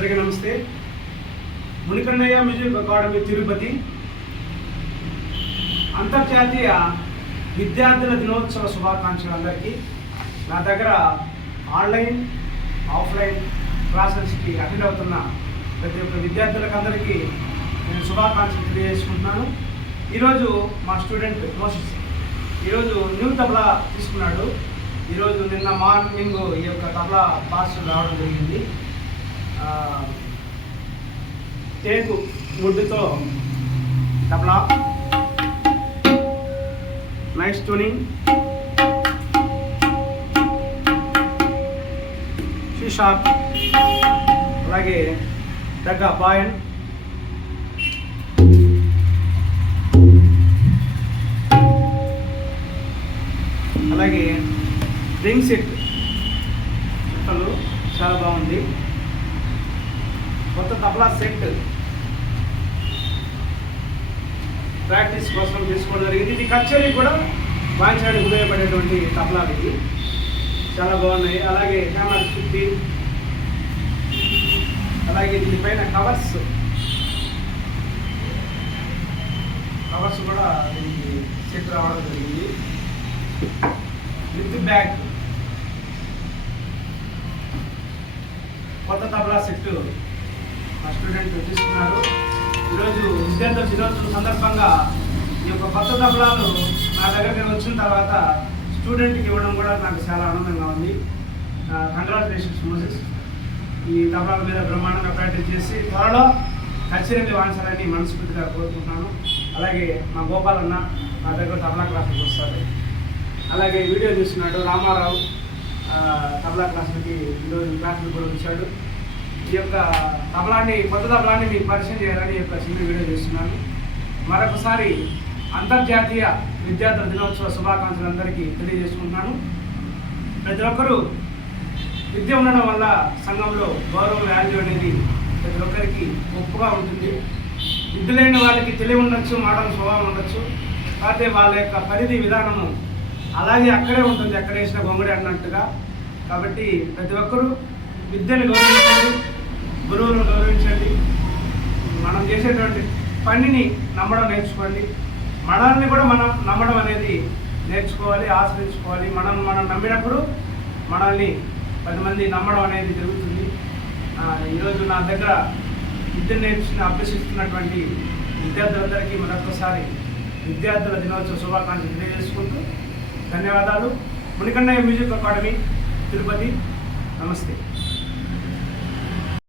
అందరికీ నమస్తే. మునికన్నయ్య music academy Tirupati అంతర్జాతీయ విద్యార్థుల దినోత్సవ శుభాకాంక్షలు అందరికీ. నా దగ్గర ఆన్లైన్ ఆఫ్లైన్ క్లాసెస్కి అటెండ్ అవుతున్న ప్రతి ఒక్క విద్యార్థులకు అందరికీ నేను శుభాకాంక్షలు తెలియజేసుకుంటున్నాను. ఈరోజు మా స్టూడెంట్ మోసెస్ ఈరోజు న్యూ తబలా తీసుకున్నాడు. ఈరోజు నిన్న మార్నింగ్ ఈ యొక్క తబలా పాస్ రావడం జరిగింది. టేకు వుడ్తో tabla, nice tuning, C sharp, అలాగే దగ్గ బాయన్, అలాగే రింగ్ సెట్ చుట్టలు చాలా బాగుంది. కొత్త తబలా సెట్ ప్రాక్టీస్ కోసం తీసుకోవడం జరిగింది. ఇది కచేరీ కూడా వాయించడానికి ఉపయోగపడేటువంటి తబలాలు ఇవి, చాలా బాగున్నాయి. అలాగే హ్యామర్ చుట్టి, అలాగే దీనిపైన కవర్స్ కూడా దీనికి సెట్ రావడం జరిగింది. విత్ బ్యాగ్ కొత్త తబలా సెట్ మా స్టూడెంట్ తీసుకున్నారు. ఈరోజు విద్యార్థుల దినోత్సవం సందర్భంగా ఈ యొక్క కొత్త తబలాలు నా దగ్గరికి వచ్చిన తర్వాత స్టూడెంట్కి ఇవ్వడం కూడా నాకు చాలా ఆనందంగా ఉంది. Congratulations Moses. ఈ తబలాల మీద బ్రహ్మాండంగా ప్రాక్టీస్ చేసి త్వరలో కచేరీని వాయించాలని మనస్ఫూర్తిగా కోరుకుంటున్నాను. అలాగే మా గోపాలన్న నా దగ్గర తబలా క్లాసులకు వస్తారు. అలాగే వీడియో చూస్తున్నాడు రామారావు, తబలా క్లాసులకి ఈరోజు క్లాసులు కూడా వచ్చాడు. ఈ యొక్క తబలాన్ని, కొత్త తబలాన్ని మీకు పరిచయం చేయాలని ఈ యొక్క చిన్న వీడియో చేస్తున్నాను. మరొకసారి అంతర్జాతీయ విద్యార్థుల దినోత్సవ శుభాకాంక్షలు అందరికీ తెలియజేసుకుంటున్నాను. ప్రతి ఒక్కరూ విద్య ఉండడం వల్ల సంఘంలో గౌరవం, వాల్యూ అనేది ప్రతి ఒక్కరికి గొప్పగా ఉంటుంది. విద్య లేని వాళ్ళకి తెలివి ఉండొచ్చు, మోడల్ స్వభావం ఉండొచ్చు, కాకపోతే వాళ్ళ యొక్క పరిధి విధానము అలాగే అక్కడే ఉంటుంది, ఎక్కడ వేసిన గొంగడి అన్నట్టుగా. కాబట్టి ప్రతి ఒక్కరూ విద్యను గౌరవించండి, గురువులను గౌరవించండి, మనం చేసేటువంటి పనిని నమ్మడం నేర్చుకోండి. మనల్ని కూడా మనం నమ్మడం అనేది నేర్చుకోవాలి, ఆశ్రయించుకోవాలి. మనం నమ్మినప్పుడు మనల్ని 10 మంది నమ్మడం అనేది జరుగుతుంది. ఈరోజు నా దగ్గర విద్యను అభ్యసిస్తున్నటువంటి విద్యార్థులందరికీ మరొకసారి విద్యార్థుల దినోత్సవ శుభాకాంక్షలు తెలియజేసుకుంటూ ధన్యవాదాలు. మునికన్నయ్య మ్యూజిక్ అకాడమీ తిరుపతి. నమస్తే.